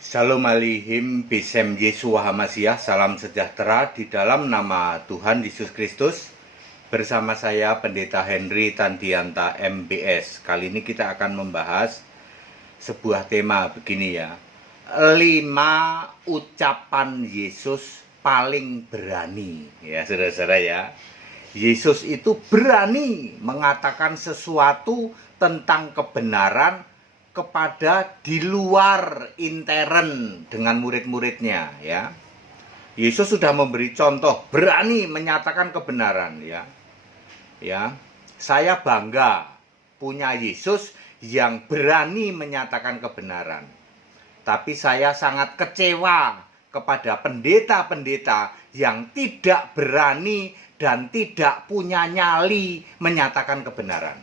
Shalom Alihim Bisem Yesua Hamasiah. Salam sejahtera di dalam nama Tuhan Yesus Kristus. Bersama saya Pendeta Henry Tandianta MBS. Kali ini kita akan membahas sebuah tema begini ya. 5 ucapan Yesus paling berani. Ya saudara-saudara ya. Yesus itu berani mengatakan sesuatu tentang kebenaran kepada di luar intern dengan murid-muridnya ya. Yesus sudah memberi contoh, berani menyatakan kebenaran ya. Ya. Saya bangga punya Yesus yang berani menyatakan kebenaran. Tapi saya sangat kecewa kepada pendeta-pendeta yang tidak berani dan tidak punya nyali menyatakan kebenaran.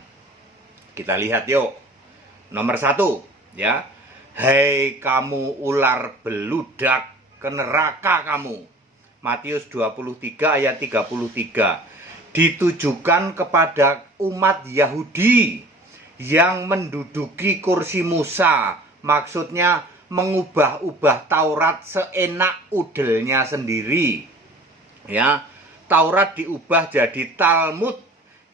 Kita lihat yuk. Nomor 1 ya. Hei kamu ular beludak, ke neraka kamu. Matius 23 ayat 33. Ditujukan kepada umat Yahudi yang menduduki kursi Musa. Maksudnya mengubah-ubah Taurat seenak udelnya sendiri. Ya, Taurat diubah jadi Talmud,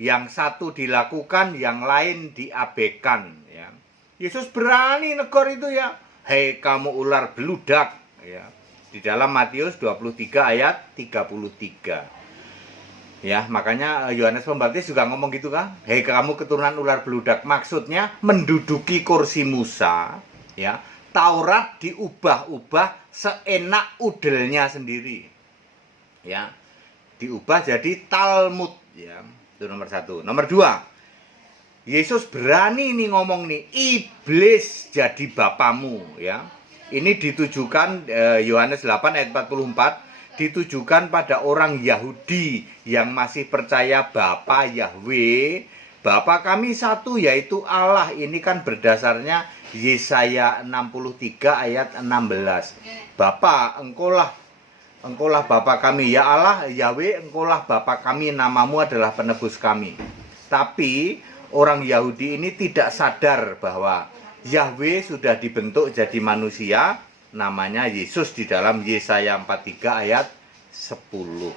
yang satu dilakukan, yang lain diabaikan ya. Yesus berani negor itu ya. Hei kamu ular beludak ya. Di dalam Matius 23 ayat 33. Ya, makanya Yohanes Pembaptis juga ngomong gitu kan. Hei kamu keturunan ular beludak. Maksudnya menduduki kursi Musa ya. Taurat diubah-ubah seenak udelnya sendiri. Ya. Diubah jadi Talmud ya. Itu nomor 1. Nomor 2. Yesus berani nih ngomong nih, iblis jadi bapamu ya. Ini ditujukan Yohanes 8 ayat 44, ditujukan pada orang Yahudi yang masih percaya Bapa Yahweh, Bapa kami satu yaitu Allah. Ini kan berdasarnya Yesaya 63 ayat 16. Bapa, engkaulah Bapa kami, ya Allah, Yahweh, engkaulah Bapa kami, namamu adalah penebus kami. Tapi orang Yahudi ini tidak sadar bahwa Yahweh sudah dibentuk jadi manusia, namanya Yesus di dalam Yesaya 43 ayat 10.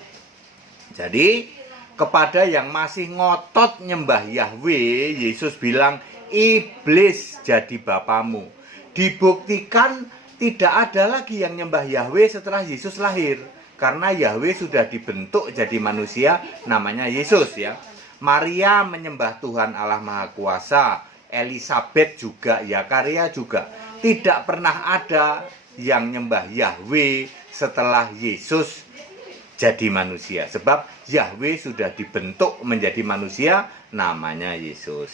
Jadi kepada yang masih ngotot nyembah Yahweh, Yesus bilang iblis jadi bapamu. Dibuktikan tidak ada lagi yang nyembah Yahweh setelah Yesus lahir, karena Yahweh sudah dibentuk jadi manusia, namanya Yesus ya. Maria menyembah Tuhan Allah Maha Kuasa, Elizabeth juga, Zakaria juga. Tidak pernah ada yang nyembah Yahweh setelah Yesus jadi manusia, sebab Yahweh sudah dibentuk menjadi manusia, namanya Yesus.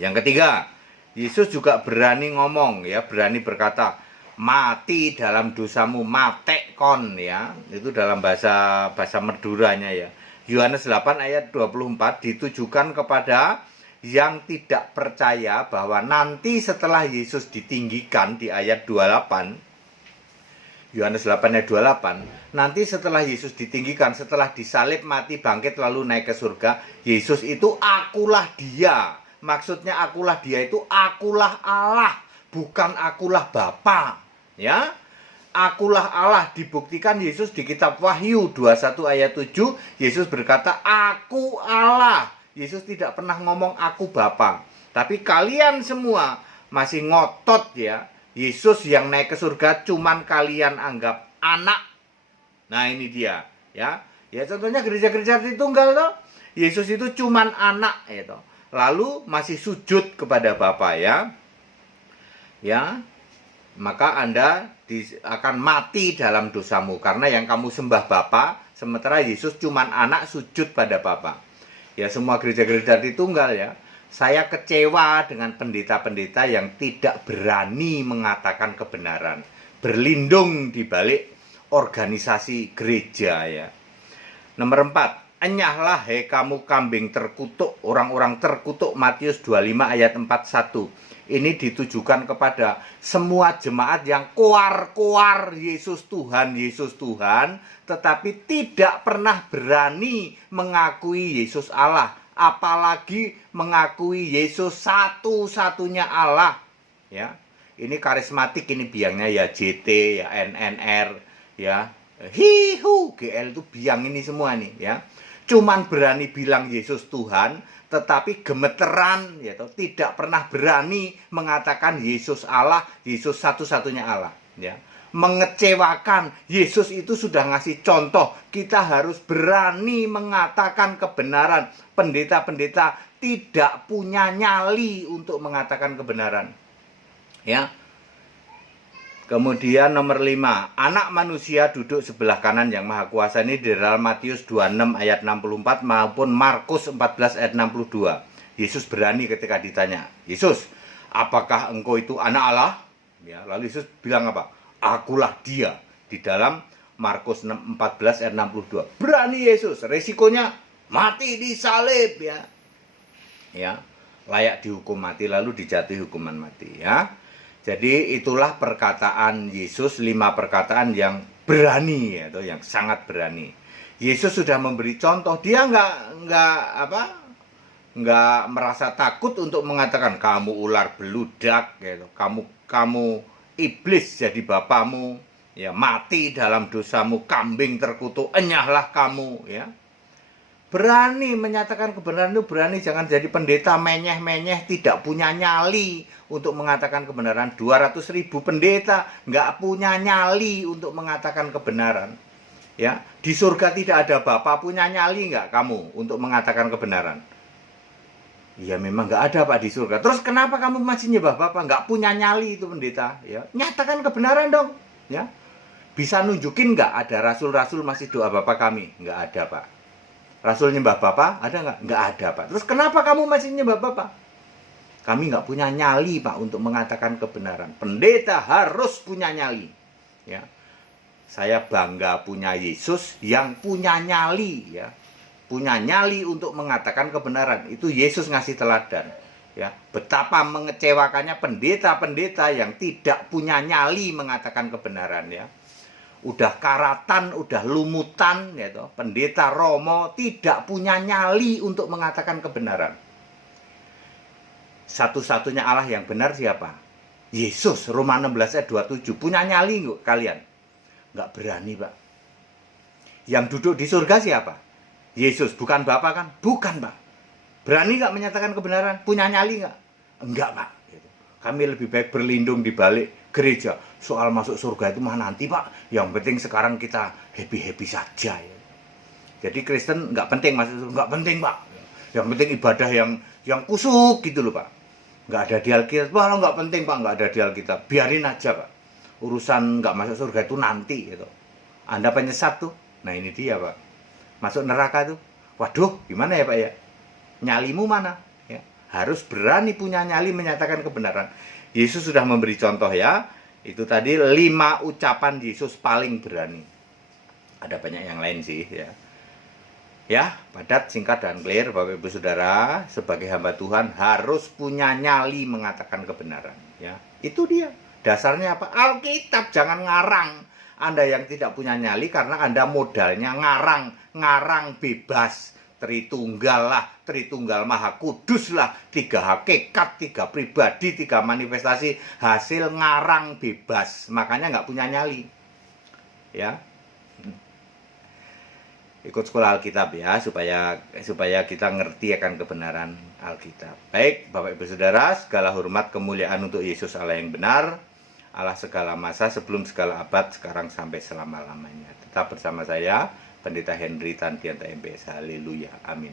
Yang ketiga, Yesus juga berani ngomong ya, berani berkata, mati dalam dosamu, matekon ya. Itu dalam bahasa Maduranya ya. Yohanes 8 ayat 24 ditujukan kepada yang tidak percaya bahwa nanti setelah Yesus ditinggikan di ayat 28. Yohanes 8 ayat 28, nanti setelah Yesus ditinggikan, setelah disalib, mati, bangkit lalu naik ke surga, Yesus itu akulah dia. Maksudnya akulah dia itu akulah Allah, bukan akulah Bapa ya. Akulah Allah dibuktikan Yesus di kitab Wahyu 21 ayat 7. Yesus berkata aku Allah. Yesus tidak pernah ngomong aku Bapa. Tapi kalian semua masih ngotot ya, Yesus yang naik ke surga cuman kalian anggap anak. Nah ini dia ya. Ya contohnya gereja-gereja Tritunggal toh. Yesus itu cuman anak ya toh. Lalu masih sujud kepada Bapa ya. Ya. Maka Anda akan mati dalam dosamu, karena yang kamu sembah Bapa, sementara Yesus cuman anak sujud pada Bapa. Ya semua gereja-gereja Tritunggal ya. Saya kecewa dengan pendeta-pendeta yang tidak berani mengatakan kebenaran, berlindung di balik organisasi gereja ya. Nomor 4, enyahlah hei kamu kambing terkutuk, orang-orang terkutuk, Matius 25 ayat 41. Ini ditujukan kepada semua jemaat yang koar-koar Yesus Tuhan, tetapi tidak pernah berani mengakui Yesus Allah, apalagi mengakui Yesus satu-satunya Allah. Ya, ini karismatik, ini biangnya ya JT, ya NNR, ya hihu, GL itu biang ini semua nih ya. Cuman berani bilang Yesus Tuhan, tetapi gemeteran, ya toh, tidak pernah berani mengatakan Yesus Allah, Yesus satu-satunya Allah, ya. Mengecewakan. Yesus itu sudah ngasih contoh, kita harus berani mengatakan kebenaran. Pendeta-pendeta tidak punya nyali untuk mengatakan kebenaran, ya. Kemudian nomor 5, anak manusia duduk sebelah kanan yang maha kuasa. Ini di dalam Matius 26 ayat 64 maupun Markus 14 ayat 62. Yesus berani ketika ditanya, Yesus, apakah engkau itu anak Allah? Ya, lalu Yesus bilang apa? Akulah dia. Di dalam Markus 14 ayat 62. Berani Yesus, resikonya mati disalib, ya. Ya, layak dihukum mati lalu dijatuhi hukuman mati, ya. Jadi itulah perkataan Yesus, 5 perkataan yang berani, atau yang sangat berani. Yesus sudah memberi contoh, dia nggak merasa takut untuk mengatakan kamu ular beludak, gitu. Kamu iblis jadi bapamu, ya, mati dalam dosamu, kambing terkutuk, enyahlah kamu, ya. Berani menyatakan kebenaran itu berani, jangan jadi pendeta menyeh-menyeh, tidak punya nyali untuk mengatakan kebenaran. 200.000 pendeta nggak punya nyali untuk mengatakan kebenaran. Ya, di surga tidak ada Bapa, punya nyali nggak kamu untuk mengatakan kebenaran? Ya memang nggak ada Pak di surga. Terus kenapa kamu masih nyembah Bapa? Nggak punya nyali itu pendeta. Ya, nyatakan kebenaran dong. Ya, bisa nunjukin nggak ada rasul-rasul masih doa Bapa kami? Nggak ada Pak. Rasul nyembah Bapa ada nggak? Nggak ada Pak. Terus kenapa kamu masih nyembah Bapa? Kami nggak punya nyali Pak untuk mengatakan kebenaran. Pendeta harus punya nyali. Ya, saya bangga punya Yesus yang punya nyali, ya, punya nyali untuk mengatakan kebenaran. Itu Yesus ngasih teladan. Ya, betapa mengecewakannya pendeta-pendeta yang tidak punya nyali mengatakan kebenaran, ya. Udah karatan, udah lumutan, ya toh. Pendeta Romo tidak punya nyali untuk mengatakan kebenaran. Satu-satunya Allah yang benar siapa? Yesus. Roma 16 ayat 27. Punya nyali nggak kalian? Nggak berani Pak. Yang duduk di surga siapa? Yesus. Bukan Bapa kan? Bukan Pak. Berani nggak menyatakan kebenaran? Punya nyali nggak? Enggak Pak. Kami lebih baik berlindung di balik gereja. Soal masuk surga itu mah nanti Pak. Yang penting sekarang kita happy-happy saja, ya. Jadi Kristen nggak penting masuk surga, nggak penting Pak. Yang penting ibadah yang kusuk gitu loh Pak. Nggak ada di Alkitab. Wah, nggak penting Pak, nggak ada di Alkitab. Biarin aja Pak. Urusan nggak masuk surga itu nanti, gitu. Anda penyesat tuh. Nah ini dia Pak. Masuk neraka tuh. Waduh, gimana ya Pak ya? Nyalimu mana? Ya, harus berani punya nyali menyatakan kebenaran. Yesus sudah memberi contoh, ya. Itu tadi 5 ucapan Yesus paling berani. Ada banyak yang lain sih, ya. Ya, padat, singkat, dan clear, Bapak Ibu Saudara. Sebagai hamba Tuhan harus punya nyali mengatakan kebenaran, ya. Itu dia. Dasarnya apa? Alkitab, jangan ngarang. Anda yang tidak punya nyali karena Anda modalnya ngarang bebas. Tritunggal lah, Tritunggal Maha Kudus lah, 3 hakikat, 3 pribadi, 3 manifestasi, hasil ngarang bebas. Makanya nggak punya nyali, ya. Ikut sekolah Alkitab, ya, supaya kita ngerti akan kebenaran Alkitab. Baik, Bapak Ibu Saudara, segala hormat kemuliaan untuk Yesus Allah yang benar, Allah segala masa, sebelum segala abad, sekarang sampai selama-lamanya. Tetap bersama saya, Pendeta Henry Tantianta MBS. Haleluya. Amin.